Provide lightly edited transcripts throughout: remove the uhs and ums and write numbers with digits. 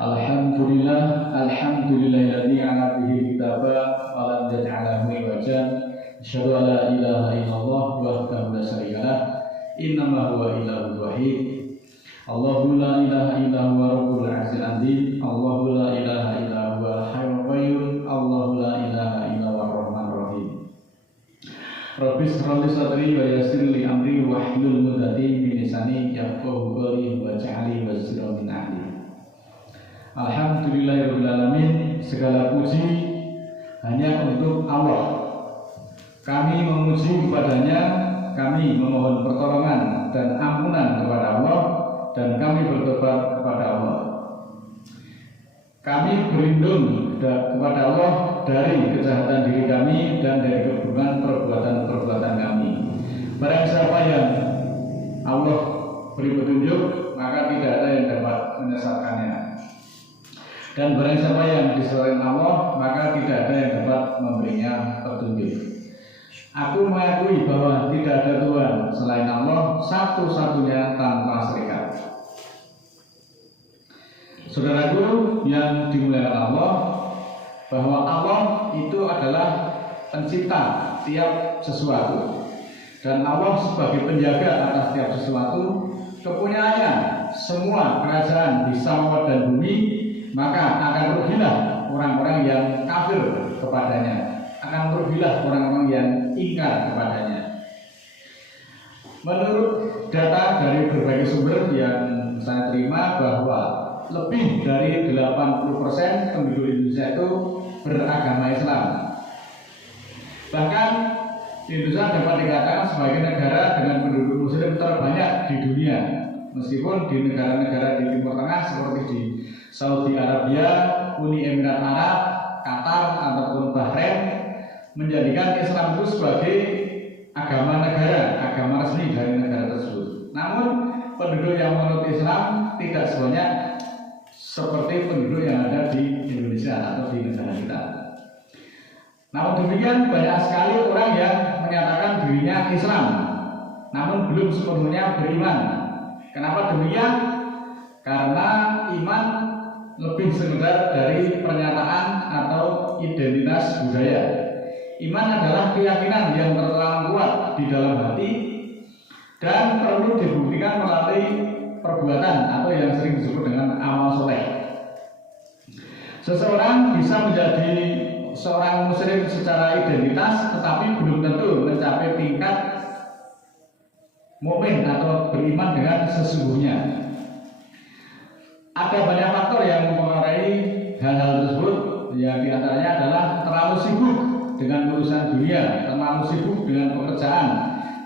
Alhamdulillahilladzi 'ala bihi kitaba wa lam yaj'alahu iwajan. Asyhadu an la ilaha illallah wahdahu la syarikalah. Innama huwa ilahun wahid. Allahu la ilaha illa huwa rabbul 'arsyil 'azim. Allahu la ilaha illa huwa al-hayyul qayyum. Allahu la ilaha illa huwa ar-rahmanur rahim. Rabbi shrah li sadri wa yassir li amri wahlul 'uqdatam min lisani yafqahu qawli waj'alni waziran min ahli. Alhamdulillahirrahmanirrahim. Segala puji hanya untuk Allah. Kami memuji kepadanya, kami memohon pertolongan dan ampunan kepada Allah, dan kami bertobat kepada Allah. Kami berlindung kepada Allah dari kejahatan diri kami dan dari keburukan perbuatan-perbuatan kami. Barang siapa yang Allah beri petunjuk, maka tidak ada yang dapat menyesatkannya. Dan barang siapa yang diselain Allah, maka tidak ada yang dapat memberinya petunjuk. Aku mengakui bahwa tidak ada Tuhan selain Allah, satu-satunya tanpa serikat. Saudaraku yang dimuliakan Allah, bahwa Allah itu adalah pencipta tiap sesuatu, dan Allah sebagai penjaga atas tiap sesuatu, kepunyaannya semua kerajaan di samawat dan bumi. Maka akan rugilah orang-orang yang kafir kepadanya, akan rugilah orang-orang yang ingkar kepadanya. Menurut data dari berbagai sumber yang saya terima, bahwa lebih dari 80% penduduk Indonesia itu beragama Islam. Bahkan Indonesia dapat dikatakan sebagai negara dengan penduduk muslim terbanyak di dunia, meskipun di negara-negara di Timur Tengah seperti di Saudi Arabia, Uni Emirat Arab, Qatar ataupun Bahrain menjadikan Islam itu sebagai agama negara, agama resmi dari negara tersebut. Namun penduduk yang menurut Islam tidak sebanyak seperti penduduk yang ada di Indonesia atau di negara kita. Namun demikian, banyak sekali orang yang menyatakan dirinya Islam, namun belum sepenuhnya beriman. Kenapa demikian? Karena iman lebih sekedar dari pernyataan atau identitas budaya. Iman adalah keyakinan yang tertanam kuat di dalam hati dan perlu dibuktikan melalui perbuatan atau yang sering disebut dengan amal soleh. Seseorang bisa menjadi seorang muslim secara identitas, tetapi belum tentu mencapai tingkat mukmin atau beriman dengan sesungguhnya. Ada banyak faktor yang mempengaruhi hal-hal tersebut. Yang diantaranya adalah terlalu sibuk dengan urusan dunia, terlalu sibuk dengan pekerjaan,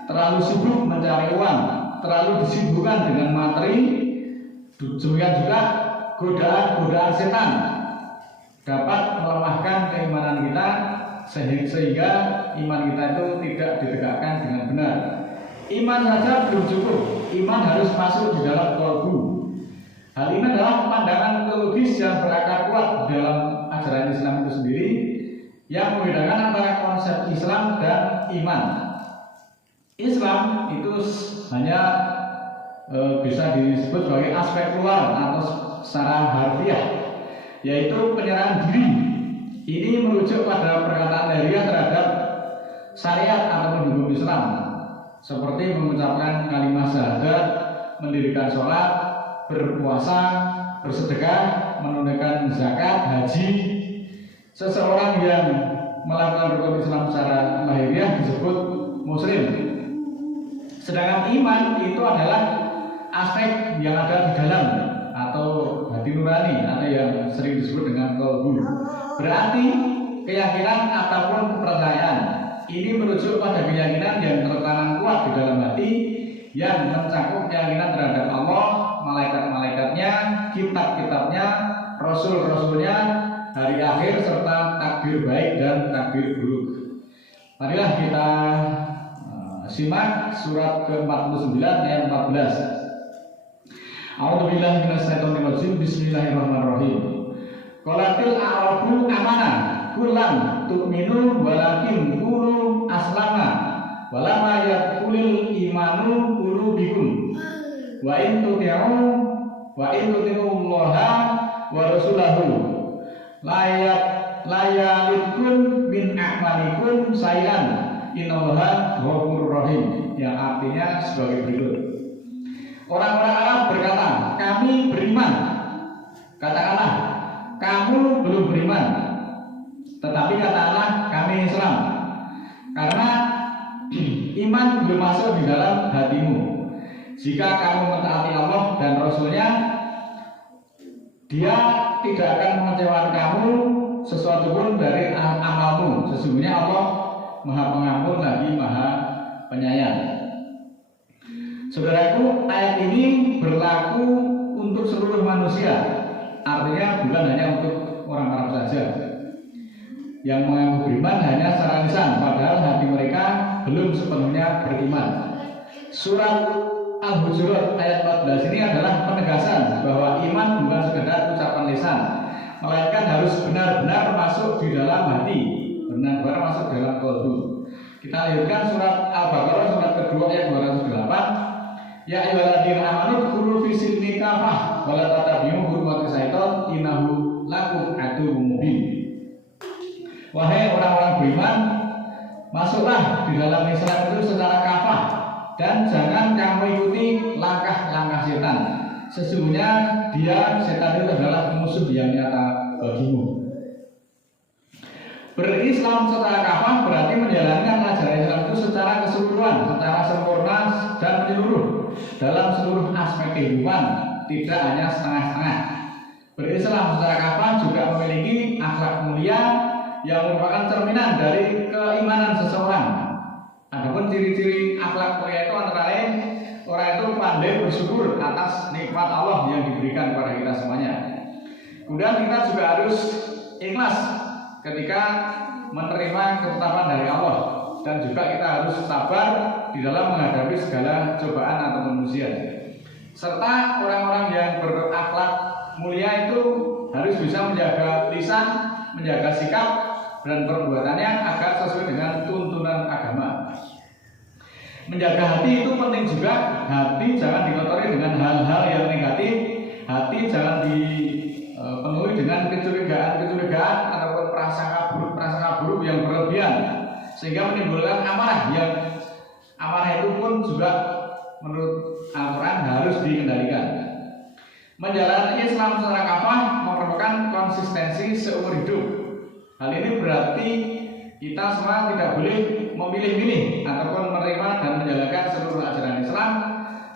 terlalu sibuk mencari uang, terlalu disibukkan dengan materi. Demikian juga godaan setan dapat melemahkan keimanan kita, sehingga iman kita itu tidak ditegakkan dengan benar. Iman saja belum cukup, iman harus masuk di dalam qalbu. Hal ini adalah pandangan teologis yang berakar kuat dalam ajaran Islam itu sendiri, yang membedakan antara konsep Islam dan iman. Islam itu hanya bisa disebut sebagai aspek luar atau secara harfiah, yaitu penyerahan diri. Ini merujuk pada perkataan lahiriah terhadap syariat atau hukum Islam, seperti mengucapkan kalimat syahadat, mendirikan sholat, berpuasa, bersedekah, menunaikan zakat, haji. Seseorang yang melakukan rukun Islam secara lahiriah disebut muslim. Sedangkan iman itu adalah aspek yang ada di dalam atau hati nurani, atau yang sering disebut dengan qalbu. Berarti keyakinan ataupun kepercayaan ini merujuk pada keyakinan yang tertanam kuat di dalam hati, yang mencakup keyakinan terhadap Allah, malaikat-malaikatnya, kitab-kitabnya, rasul-rasulnya, hari akhir, serta takdir baik dan takdir buruk. Marilah kita simak surat ke-49 ayat 14. A'udzubillahi minasyaitonirrajim. Bismillahirrahmanirrahim. Qalatil a'rabu amanah kullan tu'minu walakin qulu aslama walama yadkhulul imanu qulubikum wa in tuti'u Wa in tuti'ullaha wa rasulahu layalitkum min a'malikum sayyan innallaha ghafurur rahim, yang artinya sebagai berikut. Orang-orang Arab berkata, kami beriman. Katakanlah, kamu belum beriman. Tetapi katakanlah, kami Islam. Karena iman belum masuk di dalam hatimu. Jika kamu mentaati Allah dan Rasulnya, Dia tidak akan mengecewakan kamu sesuatu pun dari amalmu. Sesungguhnya Allah Maha Pengampun lagi Maha Penyayang. Saudaraku, ayat ini berlaku untuk seluruh manusia. Artinya bukan hanya untuk orang Arab saja yang mengaku beriman hanya secara lisan, padahal hati mereka belum sepenuhnya beriman. Surat Al-Hujurat ayat 14 ini adalah penegasan bahwa iman bukan sekedar ucapan lisan, melainkan harus benar-benar masuk di dalam hati, benar-benar masuk dalam qalbu. Kita lihatkan surat Al-Baqarah surat kedua ayat 208. Ya ayyuhalladzina amanu dkhulu fi silmi kafah wa la tattabi'u khutuwati syaitan innahu lakum aduwwun mubin. Wahai orang-orang beriman, masuklah di dalam Islam itu secara kafah dan jangan kamu ikuti langkah-langkah setan. Sesungguhnya dia, setan itu adalah musuh yang nyata bagimu. Berislam secara kafah berarti menjalankan ajaran Islam itu secara keseluruhan, secara sempurna dan menyeluruh dalam seluruh aspek kehidupan, tidak hanya setengah-setengah. Berislam secara kafah juga memiliki akhlak mulia yang merupakan cerminan dari keimanan seseorang. Adapun ciri-ciri akhlak mulia itu antara lain orang itu pandai bersyukur atas nikmat Allah yang diberikan kepada kita semuanya. Kemudian kita juga harus ikhlas ketika menerima ketetapan dari Allah, dan juga kita harus sabar di dalam menghadapi segala cobaan ataupun ujian. Serta orang-orang yang berakhlak mulia itu harus bisa menjaga lisan, menjaga sikap dan perbuatannya agar sesuai dengan tuntunan agama. Menjaga hati itu penting juga. Hati jangan dikotori dengan hal-hal yang negatif. Hati jangan dipenuhi dengan kecurigaan ataupun prasangka buruk yang berlebihan, sehingga menimbulkan amarah yang amarah itu pun juga menurut Al-Quran harus dikendalikan. Menjalani Islam secara kafah merupakan konsistensi seumur hidup. Hal ini berarti kita semua tidak boleh memilih-milih ataupun menerima dan menjalankan seluruh ajaran Islam,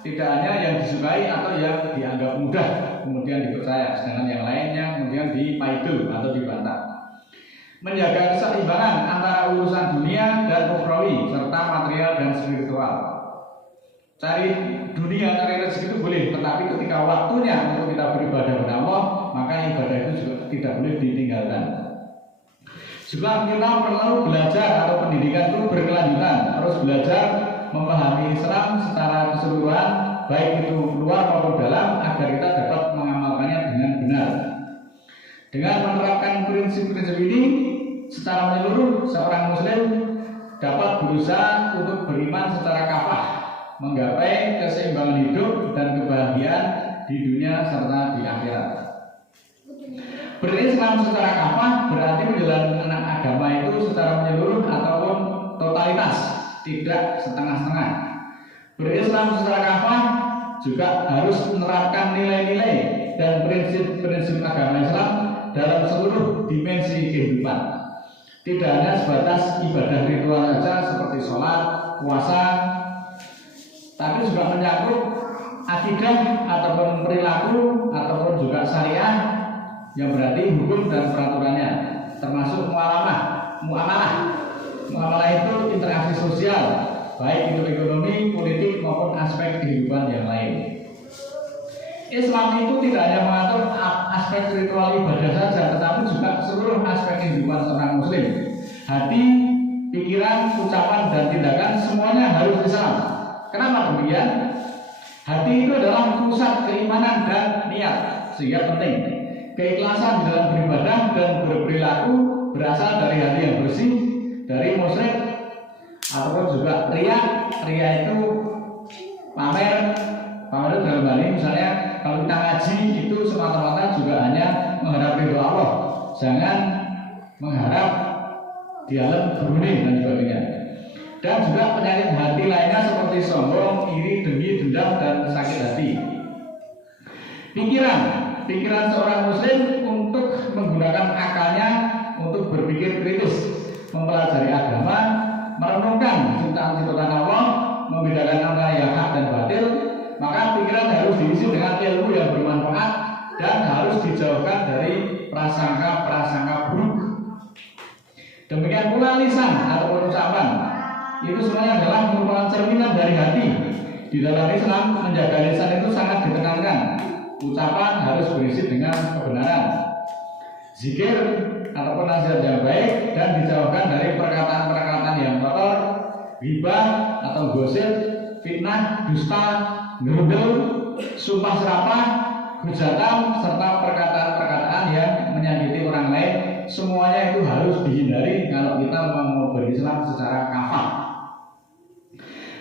tidak hanya yang disukai atau yang dianggap mudah kemudian dipercaya, sedangkan yang lainnya kemudian dipaidu atau dibantah. Menjaga keseimbangan antara urusan dunia dan ukhrawi serta material dan spiritual. Cari dunia, cari rezeki itu boleh, tetapi ketika waktunya untuk kita beribadah kepada Allah, maka ibadah itu juga tidak boleh ditinggalkan. Juga kita perlu belajar atau pendidikan itu berkelanjutan, terus belajar memahami Islam secara keseluruhan, baik itu luar maupun dalam, agar kita dapat mengamalkannya dengan benar. Dengan menerapkan prinsip-prinsip ini secara menyeluruh, seorang muslim dapat berusaha untuk beriman secara kafah, menggapai keseimbangan hidup dan kebahagiaan di dunia serta di akhirat. Berislam secara kafah berarti menjalankan agama itu secara menyeluruh ataupun totalitas, tidak setengah-setengah. Berislam secara kafah juga harus menerapkan nilai-nilai dan prinsip-prinsip agama Islam dalam seluruh dimensi kehidupan. Tidak hanya sebatas ibadah ritual saja seperti sholat, puasa, tapi juga menyangkut akidah ataupun perilaku ataupun juga syariah yang berarti hukum dan peraturannya, termasuk muamalah. Muamalah itu interaksi sosial, baik itu ekonomi, politik maupun aspek kehidupan yang lain. Islam itu tidak hanya mengatur aspek ritual ibadah saja, tetapi juga seluruh aspek kehidupan seorang muslim. Hati, pikiran, ucapan, dan tindakan semuanya harus Islam. Kenapa demikian? Hati itu adalah pusat keimanan dan niat, sehingga penting keikhlasan dalam beribadah dan berperilaku berasal dari hati yang bersih, dari musyrik ataupun juga ria. Ria itu pamer itu dalam hal ini misalnya kalau kita ngaji jangan mengharap dialog berunding dan sebagainya. Dan juga penyakit hati lainnya seperti sombong, iri, dengki, dendam, dan sakit hati. Pikiran seorang muslim untuk menggunakan akalnya untuk berpikir kritis, mempelajari agama, merenungkan ciptaan-ciptaan Allah, membedakan antara yang hak dan batil, maka pikiran harus diisi dengan ilmu yang bermanfaat dan harus dijauhkan dari prasangka-prasangka buruk. Demikian pula lisan atau ucapan, itu sebenarnya adalah merupakan cerminan dari hati. Di dalam Islam, menjaga lisan itu sangat ditekankan. Ucapan harus berisi dengan kebenaran, zikir ataupun nasihat yang baik, dan dijauhkan dari perkataan-perkataan yang kotor, ghibah atau gosip, fitnah, dusta, gerundel, sumpah serapah, hujatan, serta perkataan-perkataan yang menyakiti orang lain. Semuanya itu harus dihindari kalau kita mau berislam secara kafah.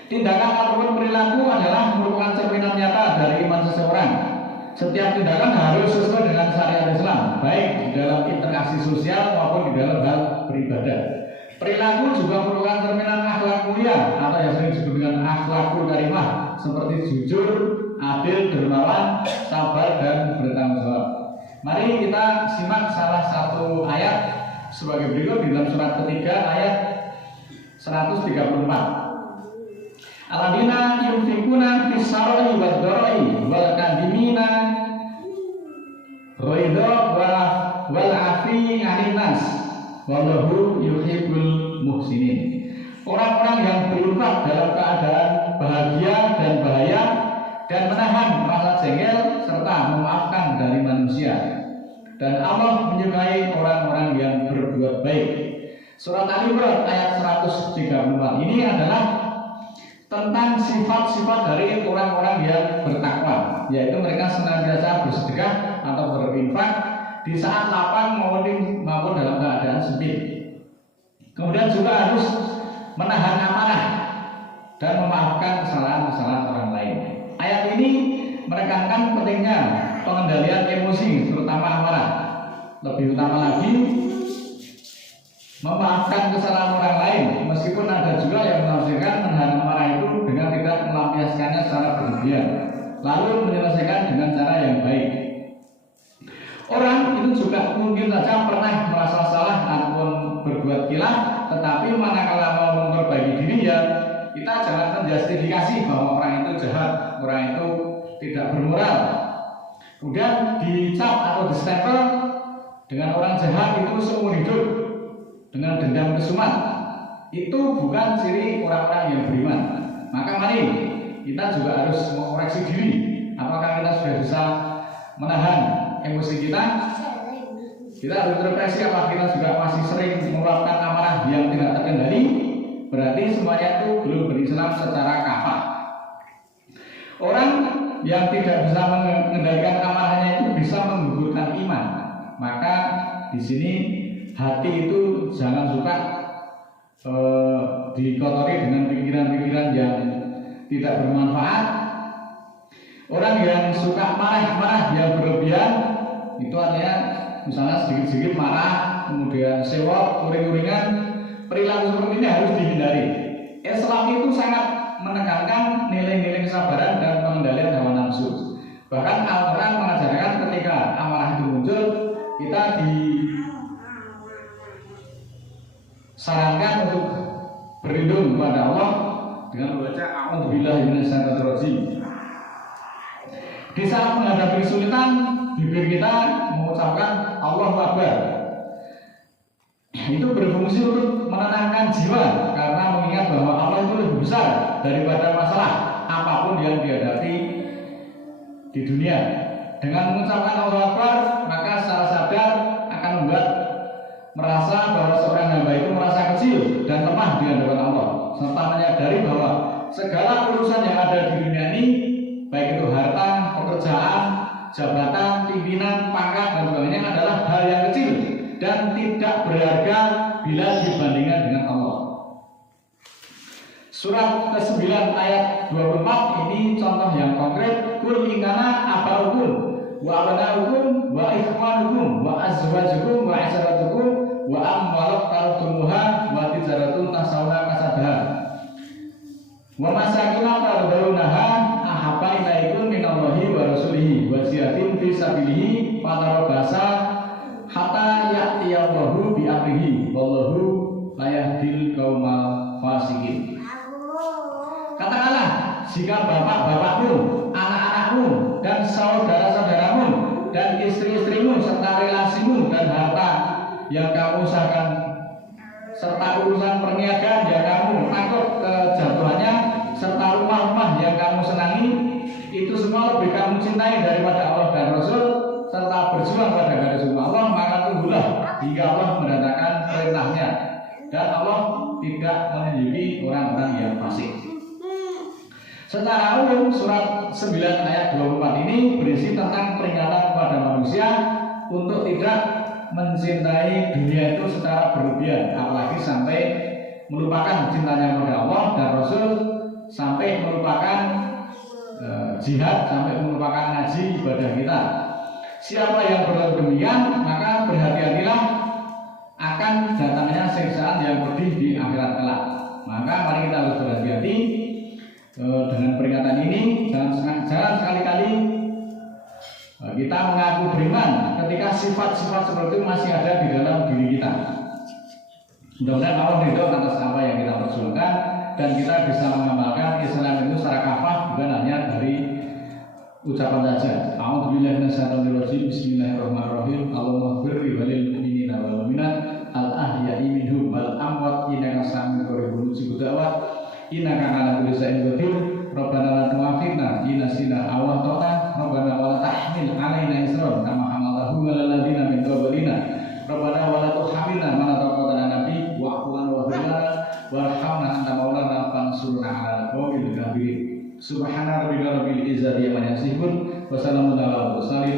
Tindakan ataupun perilaku adalah merupakan cerminan nyata dari iman seseorang. Setiap tindakan harus sesuai dengan syariat Islam, baik di dalam interaksi sosial maupun di dalam hal beribadah. Perilaku juga merupakan cerminan akhlak mulia atau yang sering disebut dengan akhlakul karimah, seperti jujur, adil, dermawan, sabar, dan bertanggung jawab. Mari kita simak salah satu ayat sebagai berikut di dalam surat ketiga ayat 134. Alladzina yunfikuna fis sarai wad dharai wal kadimina ghaidha wal afi 'anil nas wallahu yuhibbul muhsinin. Orang-orang yang berinfak dalam keadaan bahagia dan bahaya dan menahan rasa jengkel serta memaafkan dari manusia. Dan Allah menyukai orang-orang yang berbuat baik. Surat Al-Imran ayat 134 ini adalah tentang sifat-sifat dari orang-orang yang bertakwa, yaitu mereka senantiasa bersedekah atau berinfak di saat lapang maupun dalam keadaan sempit. Kemudian juga harus menahan amarah dan memaafkan kesalahan-kesalahan orang lain. Ayat ini menekankan pentingnya pengendalian emosi, terutama amarah. Lebih utama lagi, memaafkan kesalahan orang lain, meskipun ada juga yang menafsirkan menahan amarah itu dengan tidak melampiaskannya secara berlebihan, lalu menyelesaikan dengan cara yang baik. Orang itu juga mungkin saja pernah merasa salah ataupun berbuat kilaf, tetapi manakala mau memperbaiki diri, ya kita jangan menjustifikasi bahwa orang itu jahat, orang itu tidak bermoral, kemudian dicap atau distempel dengan orang jahat itu seumur hidup dengan dendam kesumat. Itu bukan ciri orang-orang yang beriman. Maka mari kita juga harus mengoreksi diri. Apakah kita sudah bisa menahan emosi kita? Kita harus introspeksi apakah kita juga masih sering meluapkan amarah yang tidak terkendali. Berarti semuanya itu belum berislam secara kafah. Orang yang tidak bisa mengendalikan amarahnya itu bisa menggugurkan iman. Maka di sini hati itu jangan suka dikotori dengan pikiran-pikiran yang tidak bermanfaat. Orang yang suka marah-marah yang berlebihan, itu artinya misalnya sedikit-sedikit marah, kemudian sewot, uring-uringan, perilaku seperti ini harus dihindari. Islam itu sangat menekankan nilai-nilai kesabaran dan pengendalian hawa nafsu. Bahkan Al-Quran mengajarkan ketika amarah itu muncul, kita disarankan untuk berlindung kepada Allah dengan membaca A'udzubillahi minasyaitonirrajim. Di saat menghadapi kesulitan, bibir kita mengucapkan Allahu Akbar. Itu berfungsi untuk menenangkan jiwa, karena mengingat bahwa Allah itu lebih besar daripada masalah apapun yang dihadapi di dunia. Dengan mengucapkan Allahu Akbar, maka secara sadar akan membuat merasa bahwa seorang hamba itu merasa kecil dan lemah di hadapan Allah, serta menyadari bahwa segala urusan yang ada di dunia ini, baik itu harta, pekerjaan, jabatan, pimpinan, pangkat, dan sebagainya adalah hal yang kecil dan tidak berharga bila dibandingkan dengan Allah. Surat ke-9 ayat 24 ini contoh yang konkret. Kul ingkana abaukum wa abnaukum wa ikhwanukum wa azwajukum wa asharatukum wa amwalun taraftumuha wa tijaratun tasawna kasadaha wa masakina tardawnaha ahabba ilaikum minallahi wa rasulihi wa jihadin fi sabilihi fatarabasa hatta ya'tiyallahu bi amrihi wallahu la yahdil qaumal fasikin. Katakanlah, jika bapak-bapakmu, anak-anakmu, dan saudara-saudaramu, dan istri-istrimu, serta relasimu dan harta yang kamu usahakan, serta urusan perniagaan yang kamu takut kejatuhannya, serta rumah-rumah yang kamu senangi, itu semua lebih kamu cintai daripada Allah dan Rasul, serta berjuang pada garis Allah, maka tunggulah hingga Allah mendatangkan perintahnya, dan Allah tidak menunjuki orang-orang yang fasik. Secara umum, surat 9 ayat 24 ini berisi tentang peringatan kepada manusia untuk tidak mencintai dunia itu secara berlebihan, apalagi sampai melupakan cintanya kepada Allah dan Rasul, sampai melupakan jihad, sampai melupakan ngaji ibadah kita. Siapa yang berlaku demikian, maka berhati-hatilah akan datangnya siksaan yang pedih di akhirat kelak. Maka mari kita harus berhati-hati dengan peringatan ini. Jangan sekali-kali kita mengaku beriman ketika sifat-sifat seperti itu masih ada di dalam diri kita. Mudah-mudahan Allah ridho atas apa yang kita perjuangkan dan kita bisa mengamalkan Islam itu secara kafah, bukan hanya dari ucapan saja. A'udzubillahi minasyaitonirrajim. Bismillahirrahmanirrahim. Allahumma ighfir lil mu'minina wal mu'minat al ahya'i minhum wal amwat innaka sami'un qaribun mujibud da'wat innaka 'ala kulli syai'in qadir. Rabbana la tu'akhidna in nasina aw akhtana rabbana wa la tahmil 'alaina isran kama hamaltahu 'alal ladzina min qablina rabbana wa la tuhammilna ma la taqata lana bihi wa'fu 'anna waghfir lana warhamna anta maulana fansurna 'alal qaumil kafirin. Subhana rabbika rabbil izzati amma yasifun wa salamun 'alal mursalin